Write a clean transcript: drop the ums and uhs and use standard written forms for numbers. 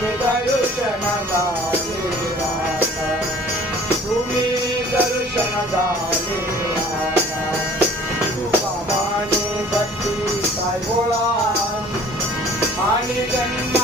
दर्शन झाले आता, तुम्ही दर्शन झाले आता. तुकामाने भक्ती काय बोळा आणि गंगा